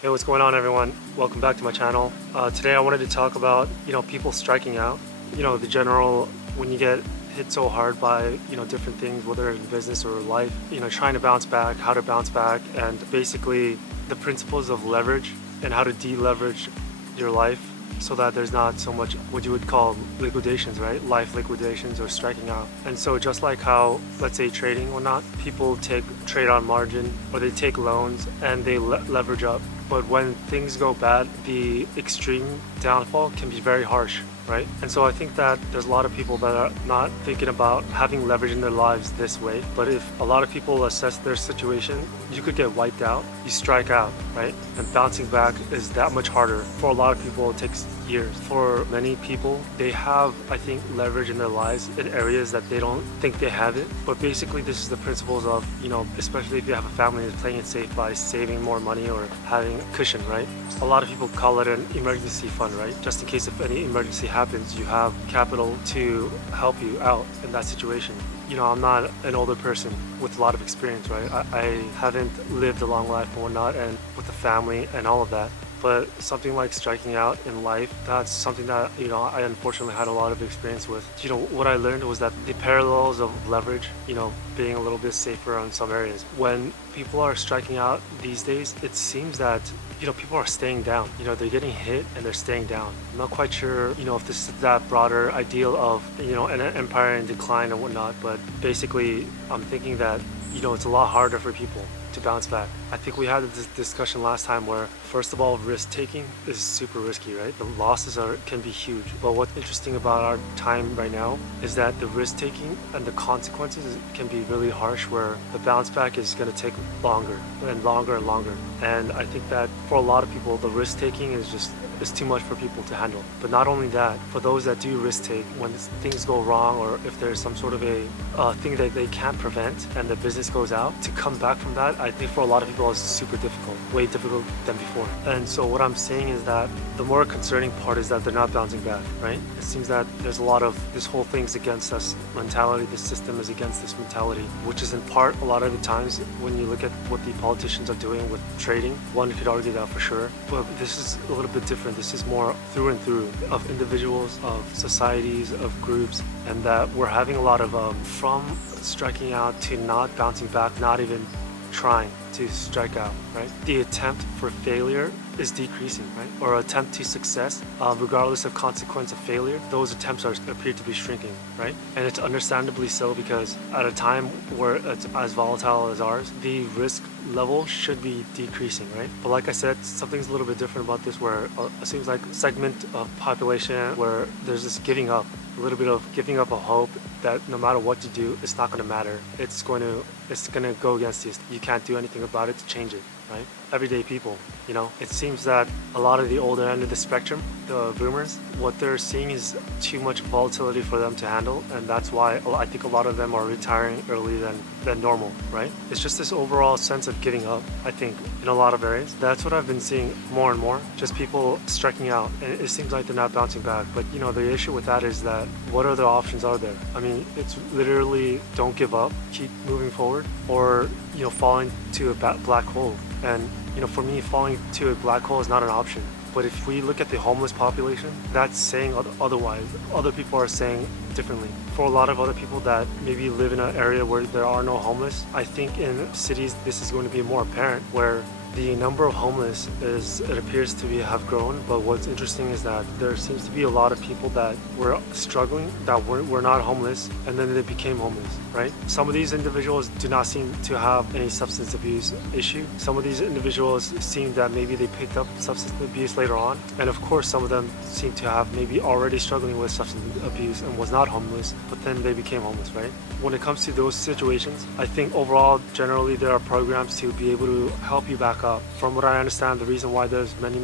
Hey, what's going on, everyone? Welcome back to my channel. Today I wanted to talk about, people striking out. The general, when you get hit so hard by, different things, whether in business or life, trying to bounce back, how to bounce back, and basically the principles of leverage and how to deleverage your life so that there's not so much what you would call liquidations, right? Life liquidations or striking out. And so just like how, let's say trading or not, people trade on margin or they take loans and they leverage up. But when things go bad, the extreme downfall can be very harsh, right? And so I think that there's a lot of people that are not thinking about having leverage in their lives this way. But if a lot of people assess their situation, you could get wiped out. You strike out, right? And bouncing back is that much harder. For a lot of people, it takes years. For many people, they have, I think, leverage in their lives in areas that they don't think they have it. But basically, this is the principles of, especially if you have a family that's playing it safe by saving more money or having a cushion, right? A lot of people call it an emergency fund, right? Just in case if any emergency happens, you have capital to help you out in that situation. I'm not an older person with a lot of experience, right? I haven't lived a long life and whatnot, and with a family and all of that. But something like striking out in life, that's something that, I unfortunately had a lot of experience with. What I learned was that the parallels of leverage, being a little bit safer on some areas. When people are striking out these days, it seems that people are staying down. They're getting hit and they're staying down. I'm not quite sure, if this is that broader ideal of, an empire in decline and whatnot, but basically I'm thinking that, it's a lot harder for people to bounce back. I think we had this discussion last time where, first of all, risk taking is super risky, right? The losses can be huge. But what's interesting about our time right now is that the risk taking and the consequences can be really harsh, where the bounce back is going to take longer and longer and longer. And I think that for a lot of people, the risk taking is too much for people to handle. But not only that, for those that do risk take, when things go wrong or if there's some sort of a thing that they can't prevent and the business goes out, to come back from that, I think for a lot of people is super difficult, way difficult than before. And so what I'm saying is that the more concerning part is that they're not bouncing back, right? It seems that there's a lot of this whole thing's against us mentality, the system is against this mentality, which is in part a lot of the times when you look at what the politicians are doing with trading, one could argue that for sure. But this is a little bit different. This is more through and through of individuals, of societies, of groups, and that we're having a lot of from striking out to not bouncing back, not even trying to strike out, right? The attempt for failure is decreasing, right? Or attempt to success, regardless of consequence of failure, those attempts appear to be shrinking, right? And it's understandably so, because at a time where it's as volatile as ours, the risk level should be decreasing, right? But like I said, something's a little bit different about this, where it seems like a segment of population where there's this giving up, a little bit of giving up a hope that no matter what you do, it's not going to matter. It's going to go against you. You can't do anything about it to change it, right? Everyday people, it seems that a lot of the older end of the spectrum, the boomers, what they're seeing is too much volatility for them to handle, and that's why I think a lot of them are retiring earlier than normal, right? It's just this overall sense of giving up, I think, in a lot of areas. That's what I've been seeing more and more, just people striking out, and it seems like they're not bouncing back. But the issue with that is that what other options are there? I mean, it's literally don't give up, keep moving forward, or falling to a black hole. And for me, falling to a black hole is not an option. But if we look at the homeless population, that's saying otherwise. Other people are saying differently. For a lot of other people that maybe live in an area where there are no homeless, I think in cities this is going to be more apparent, where the number of homeless appears to have grown. But what's interesting is that there seems to be a lot of people that were struggling, that were not homeless, and then they became homeless, right? Some of these individuals do not seem to have any substance abuse issue. Some of these individuals seem that maybe they picked up substance abuse later on. And of course, some of them seem to have maybe already struggling with substance abuse and was not homeless, but then they became homeless, right? When it comes to those situations, I think overall, generally, there are programs to be able to help you back up. From what I understand, the reason why there's many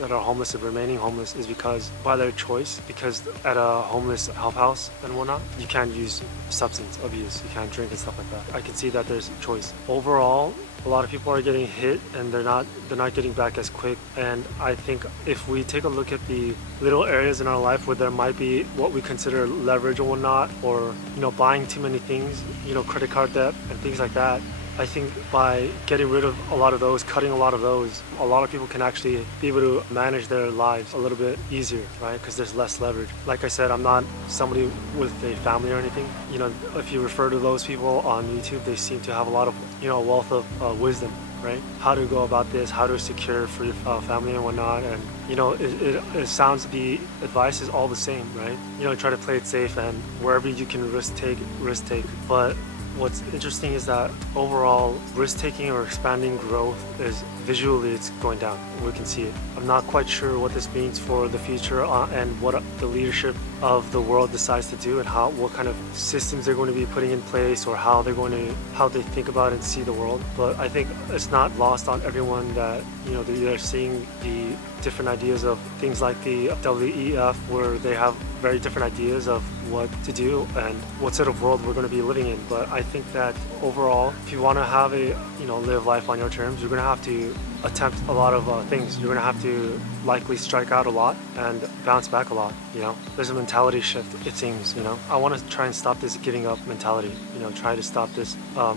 that are homeless and remaining homeless is because by their choice, because at a homeless help house and whatnot, you can't use substance abuse, you can't drink and stuff like that. I can see that there's a choice. Overall, a lot of people are getting hit and they're not getting back as quick. And I think if we take a look at the little areas in our life where there might be what we consider leverage or whatnot, or buying too many things, credit card debt and things like that, I think by getting rid of a lot of those, cutting a lot of those, a lot of people can actually be able to manage their lives a little bit easier, right? Because there's less leverage. Like I said, I'm not somebody with a family or anything. If you refer to those people on YouTube, they seem to have a lot of, wealth of wisdom, right? How to go about this, how to secure for your family and whatnot. And, it sounds the advice is all the same, right? Try to play it safe, and wherever you can risk take, risk take. But what's interesting is that overall risk taking or expanding growth is visually it's going down. We can see it. I'm not quite sure what this means for the future and what the leadership of the world decides to do, and what kind of systems they're going to be putting in place, or how they think about and see the world. But I think it's not lost on everyone that they're seeing the different ideas of things like the WEF, where they have very different ideas of what to do and what sort of world we're going to be living in. But I think that overall, if you want to have live life on your terms, you're going to have to attempt a lot of things. You're going to have to likely strike out a lot and bounce back a lot. There's a mentality shift, it seems. I want to try and stop this giving up mentality. Try to stop this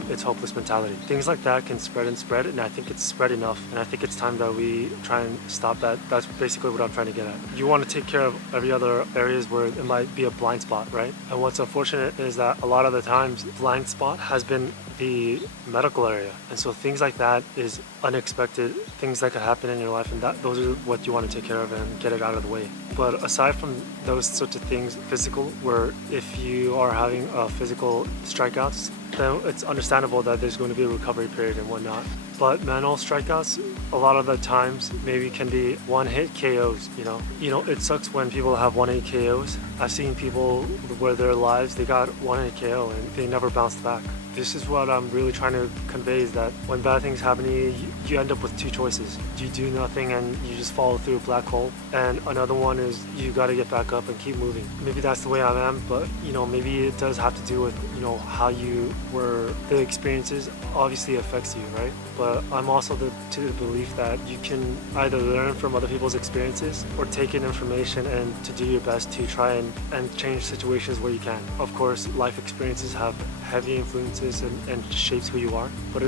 it's hopeless mentality. Things like that can spread, and I think it's spread enough, and I think it's time that we try and stop that. That's basically what I'm trying to get at. You want to take care of every other areas where it might be a blind spot, right? And what's unfortunate is that a lot of the times blind spot has been the medical area, and so things like that is unexpected things that could happen in your life, and those are what you want to take care of and get it out of the way. But aside from those sorts of things, physical, where if you are having physical strikeouts, then it's understandable that there's going to be a recovery period and whatnot. But mental strikeouts, a lot of the times maybe can be one-hit KOs. It sucks when people have one-hit KOs. I've seen people where their lives they got one-hit KO and they never bounced back. This is what I'm really trying to convey, is that when bad things happen to you, you end up with two choices. You do nothing and you just fall through a black hole. And another one is you got to get back up and keep moving. Maybe that's the way I am, but maybe it does have to do with, how you were, the experiences obviously affects you, right? But I'm also to the belief that you can either learn from other people's experiences or take in information and to do your best to try and change situations where you can. Of course, life experiences have heavy influences and shapes who you are, but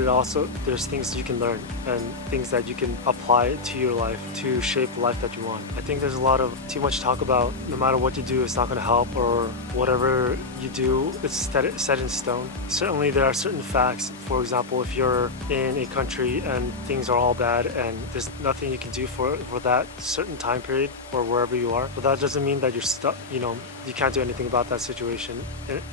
there's things you can learn and things that you can apply to your life to shape the life that you want. I think there's a lot of too much talk about no matter what you do, it's not going to help, or whatever you do, it's set in stone. Certainly there are certain facts. For example, if you're in a country and things are all bad and there's nothing you can do for that certain time period or wherever you are, but that doesn't mean that you're stuck. You can't do anything about that situation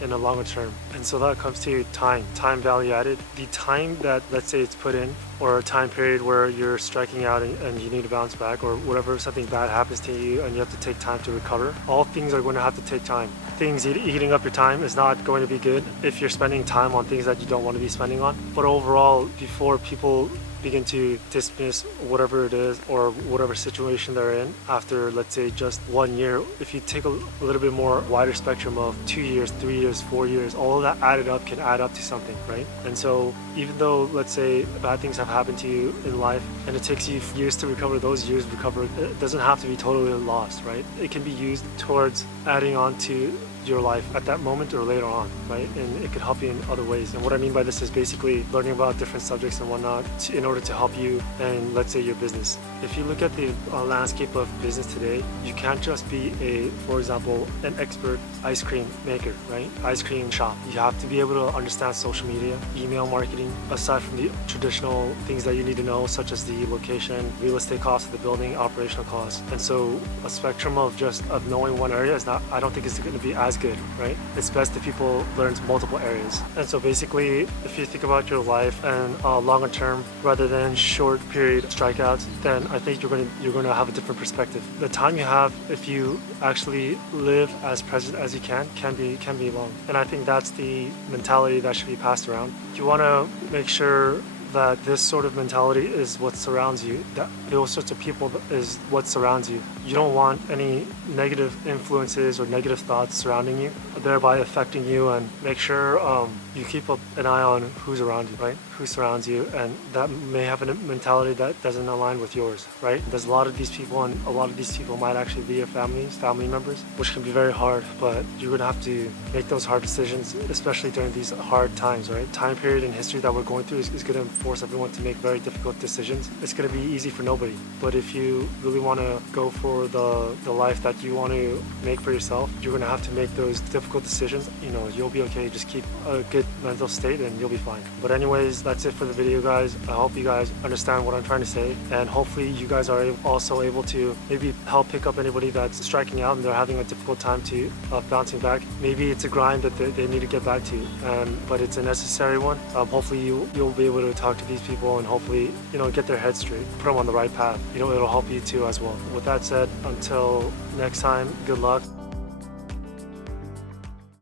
in a longer term. And so that comes to time value added. The time that, let's say, it's put in, or a time period where you're striking out and you need to bounce back, or whatever, something bad happens to you and you have to take time to recover. All things are going to have to take time. Things eating up your time is not going to be good if you're spending time on things that you don't want to be spending on. But overall, before people begin to dismiss whatever it is or whatever situation they're in after, let's say, just 1 year, if you take a little bit more wider spectrum of 2 years, 3 years, 4 years, all of that added up can add up to something, right? And so even though, let's say, bad things have happened to you in life and it takes you years to recover, those years recover, it doesn't have to be totally lost, right? It can be used towards adding on to your life at that moment or later on, right? And it could help you in other ways. And what I mean by this is basically learning about different subjects and whatnot in order to help you and, let's say, your business. If you look at the landscape of business today, you can't just be for example, an expert ice cream maker, right? Ice cream shop. You have to be able to understand social media, email marketing, aside from the traditional things that you need to know, such as the location, real estate costs of the building, operational costs. And so a spectrum of knowing one area is not, I don't think it's going to be as good, right? It's best if people learn multiple areas. And so basically, if you think about your life and longer term rather than short period strikeouts, then I think you're going to have a different perspective. The time you have, if you actually live as present as you can be long. And I think that's the mentality that should be passed around. You want to make sure that this sort of mentality is what surrounds you, that those sorts of people is what surrounds you. You don't want any negative influences or negative thoughts surrounding you, thereby affecting you, and make sure you keep an eye on who's around you, right? Who surrounds you, and that may have a mentality that doesn't align with yours, right? There's a lot of these people, and a lot of these people might actually be your family members, which can be very hard, but you're gonna have to make those hard decisions, especially during these hard times, right? Time period in history that we're going through is gonna force everyone to make very difficult decisions. It's gonna be easy for nobody, but if you really wanna go for the life that you want to make for yourself, you're gonna have to make those difficult decisions. You know, you'll be okay. Just keep a good mental state and you'll be fine. But anyways, that's it for the video, guys. I hope you guys understand what I'm trying to say, and hopefully you guys are also able to maybe help pick up anybody that's striking out and they're having a difficult time to bouncing back. Maybe it's a grind that they need to get back to, but it's a necessary one. Hopefully you'll be able to talk to these people and hopefully, you know, get their head straight, put them on the right path. You know, it'll help you too as well. With that said, until next time, good luck.